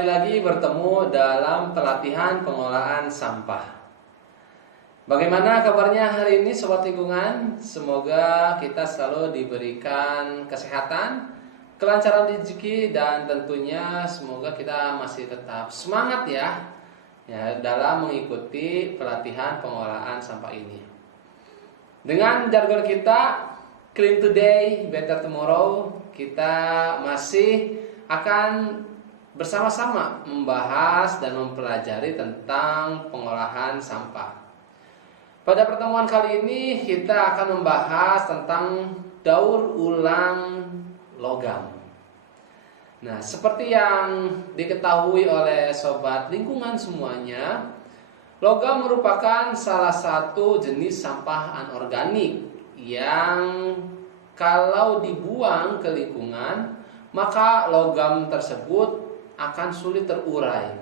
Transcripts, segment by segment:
kembali lagi bertemu dalam pelatihan pengolahan sampah. Bagaimana kabarnya hari ini Sobat Lingkungan? Semoga kita selalu diberikan kesehatan, kelancaran rezeki, dan tentunya semoga kita masih tetap semangat ya dalam mengikuti pelatihan pengolahan sampah ini. Dengan jargon kita Clean Today, Better Tomorrow, kita masih akan bersama-sama membahas dan mempelajari tentang pengolahan sampah. Pada pertemuan kali ini kita akan membahas tentang daur ulang logam. Nah, seperti yang diketahui oleh Sobat Lingkungan semuanya, logam merupakan salah satu jenis sampah anorganik yang kalau dibuang ke lingkungan, maka logam tersebut akan sulit terurai.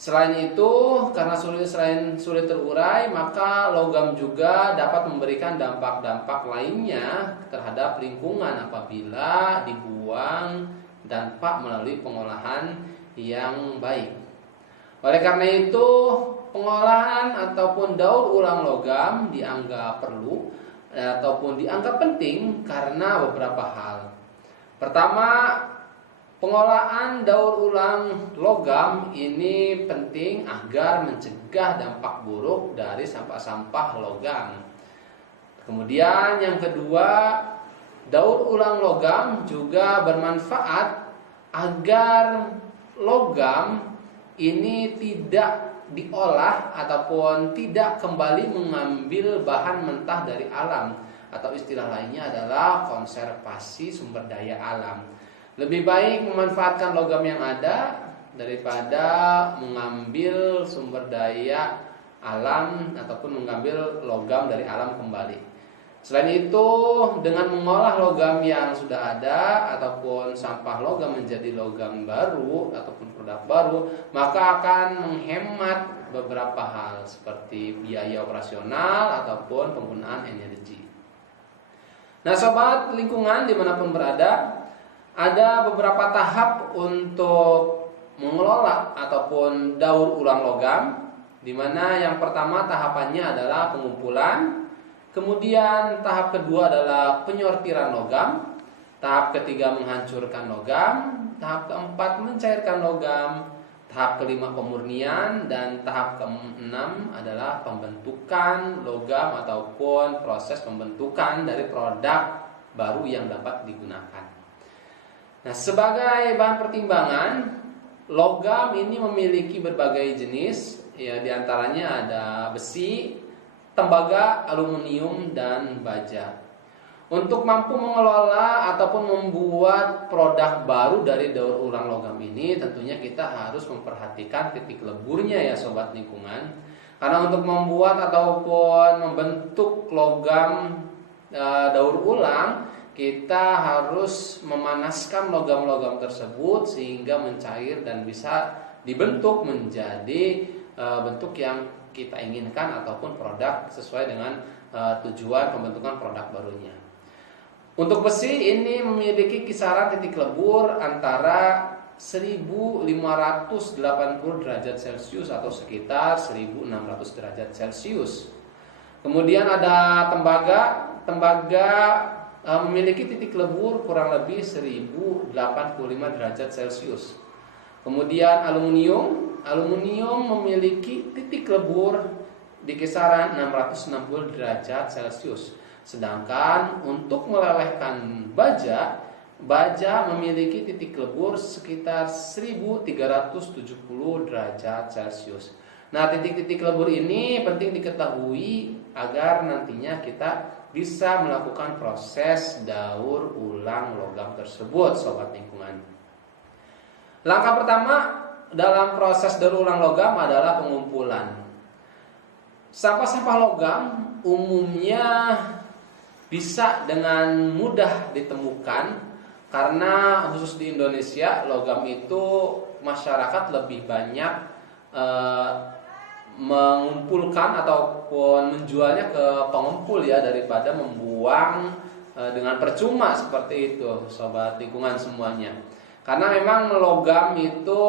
Selain itu, karena selain sulit terurai, maka logam juga dapat memberikan dampak-dampak lainnya terhadap lingkungan apabila dibuang tanpa melalui pengolahan yang baik. Oleh karena itu, pengolahan ataupun daur ulang logam dianggap perlu ataupun dianggap penting karena beberapa hal. Pertama, pengolahan daur ulang logam ini penting agar mencegah dampak buruk dari sampah-sampah logam. Kemudian yang kedua, daur ulang logam juga bermanfaat agar logam ini tidak diolah ataupun tidak kembali mengambil bahan mentah dari alam, atau istilah lainnya adalah konservasi sumber daya alam. Lebih baik memanfaatkan logam yang ada daripada mengambil sumber daya alam ataupun mengambil logam dari alam kembali. Selain itu, dengan mengolah logam yang sudah ada ataupun sampah logam menjadi logam baru ataupun produk baru, maka akan menghemat beberapa hal seperti biaya operasional ataupun penggunaan energi. Nah, Sobat Lingkungan dimanapun berada, ada beberapa tahap untuk mengelola ataupun daur ulang logam, di mana yang pertama tahapannya adalah pengumpulan, kemudian tahap kedua adalah penyortiran logam, tahap ketiga menghancurkan logam, tahap keempat mencairkan logam, tahap kelima pemurnian, dan tahap keenam adalah pembentukan logam ataupun proses pembentukan dari produk baru yang dapat digunakan. Nah, sebagai bahan pertimbangan, logam ini memiliki berbagai jenis, ya diantaranya ada besi, tembaga, aluminium, dan baja. Untuk mampu mengelola ataupun membuat produk baru dari daur ulang logam ini, tentunya kita harus memperhatikan titik leburnya ya Sobat Lingkungan. Karena untuk membuat ataupun membentuk logam daur ulang, kita harus memanaskan logam-logam tersebut sehingga mencair dan bisa dibentuk menjadi bentuk yang kita inginkan ataupun produk sesuai dengan tujuan pembentukan produk barunya. Untuk besi ini memiliki kisaran titik lebur antara 1580 derajat Celcius atau sekitar 1600 derajat Celcius. Kemudian ada tembaga memiliki titik lebur kurang lebih 1085 derajat Celcius. Kemudian aluminium memiliki titik lebur di kisaran 660 derajat Celcius. Sedangkan untuk melelehkan baja memiliki titik lebur sekitar 1370 derajat Celcius. Nah, titik-titik lebur ini penting diketahui agar nantinya kita bisa melakukan proses daur ulang logam tersebut, Sobat Lingkungan. Langkah pertama dalam proses daur ulang logam adalah pengumpulan. Sampah-sampah logam umumnya bisa dengan mudah ditemukan karena khusus di Indonesia logam itu masyarakat lebih banyak mengumpulkan ataupun menjualnya ke pengumpul ya daripada membuang dengan percuma seperti itu Sobat Lingkungan semuanya. Karena memang logam itu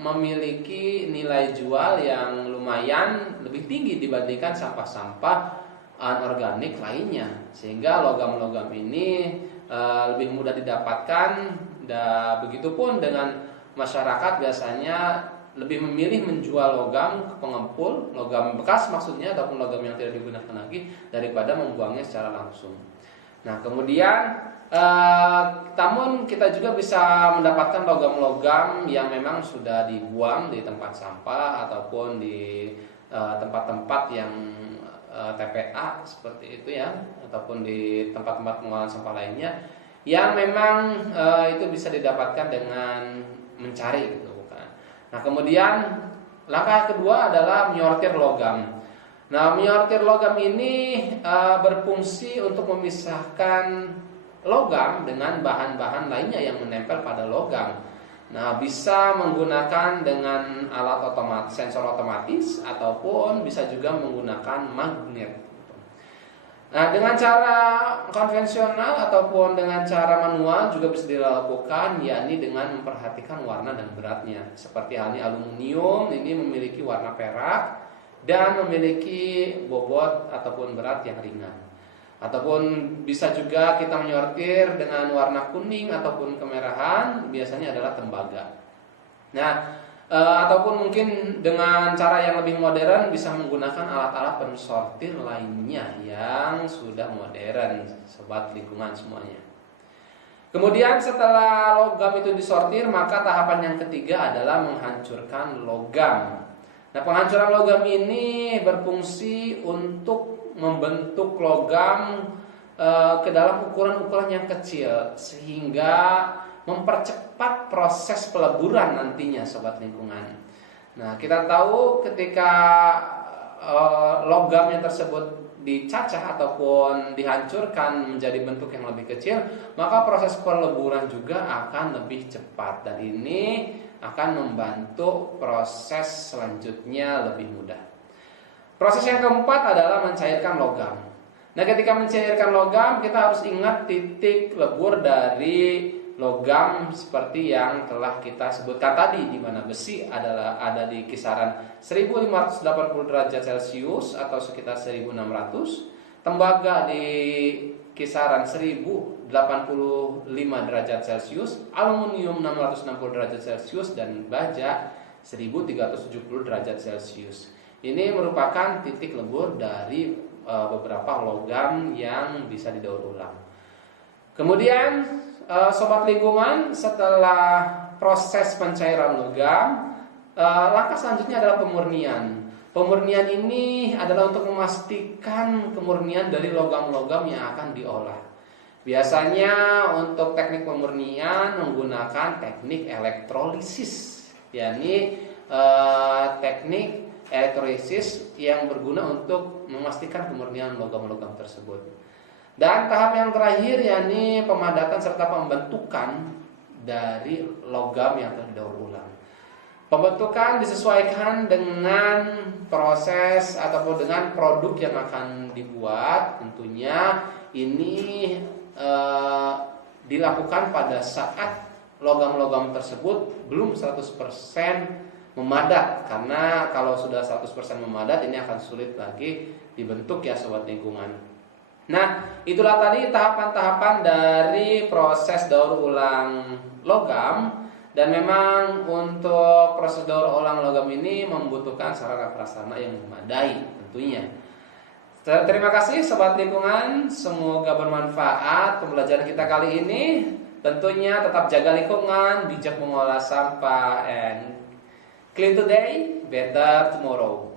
memiliki nilai jual yang lumayan lebih tinggi dibandingkan sampah-sampah anorganik lainnya, sehingga logam-logam ini lebih mudah didapatkan. Dan begitupun dengan masyarakat biasanya lebih memilih menjual logam ke pengepul, logam bekas maksudnya, ataupun logam yang tidak digunakan lagi, daripada membuangnya secara langsung. Nah, kemudian namun kita juga bisa mendapatkan logam-logam yang memang sudah dibuang di tempat sampah ataupun di tempat-tempat yang TPA seperti itu ya, ataupun di tempat-tempat pengolahan sampah lainnya, yang memang itu bisa didapatkan dengan mencari gitu. Nah, kemudian langkah kedua adalah menyortir logam. Nah, menyortir logam ini berfungsi untuk memisahkan logam dengan bahan-bahan lainnya yang menempel pada logam. Nah, bisa menggunakan dengan alat otomatis, sensor otomatis, ataupun bisa juga menggunakan magnet. Nah, dengan cara konvensional ataupun dengan cara manual juga bisa dilakukan, yakni dengan memperhatikan warna dan beratnya. Seperti halnya aluminium ini memiliki warna perak dan memiliki bobot ataupun berat yang ringan. Ataupun bisa juga kita menyortir dengan warna kuning ataupun kemerahan, biasanya adalah tembaga. Nah, ataupun mungkin dengan cara yang lebih modern bisa menggunakan alat-alat pensortir lainnya yang sudah modern, sobat lingkungan semuanya. Kemudian setelah logam itu disortir, maka tahapan yang ketiga adalah menghancurkan logam. Nah, penghancuran logam ini berfungsi untuk membentuk logam ke dalam ukuran-ukuran yang kecil, sehingga mempercepat proses peleburan nantinya, sobat lingkungan. Nah, kita tahu ketika logam yang tersebut dicacah ataupun dihancurkan menjadi bentuk yang lebih kecil, maka proses peleburan juga akan lebih cepat, dan ini akan membantu proses selanjutnya lebih mudah. Proses yang keempat adalah mencairkan logam. Nah, ketika mencairkan logam, kita harus ingat titik lebur dari logam seperti yang telah kita sebutkan tadi, di mana besi ada di kisaran 1580 derajat Celcius atau sekitar 1600, tembaga di kisaran 1085 derajat Celcius, aluminium 660 derajat Celcius, dan baja 1370 derajat Celcius. Ini merupakan titik lebur dari beberapa logam yang bisa didaur ulang. Kemudian sobat lingkungan, setelah proses pencairan logam, langkah selanjutnya adalah pemurnian. Pemurnian ini adalah untuk memastikan kemurnian dari logam-logam yang akan diolah. Biasanya untuk teknik pemurnian menggunakan teknik elektrolisis, yakni teknik elektrolisis yang berguna untuk memastikan kemurnian logam-logam tersebut. Dan tahap yang terakhir yakni pemadatan serta pembentukan dari logam yang telah didaur ulang. Pembentukan disesuaikan dengan proses ataupun dengan produk yang akan dibuat. Tentunya ini dilakukan pada saat logam-logam tersebut belum 100% memadat, karena kalau sudah 100% memadat ini akan sulit lagi dibentuk ya, sobat lingkungan. Nah, itulah tadi tahapan-tahapan dari proses daur ulang logam, dan memang untuk proses daur ulang logam ini membutuhkan sarana prasarana yang memadai tentunya. Terima kasih sobat lingkungan, semoga bermanfaat pembelajaran kita kali ini. Tentunya tetap jaga lingkungan, bijak mengolah sampah, and clean today, better tomorrow.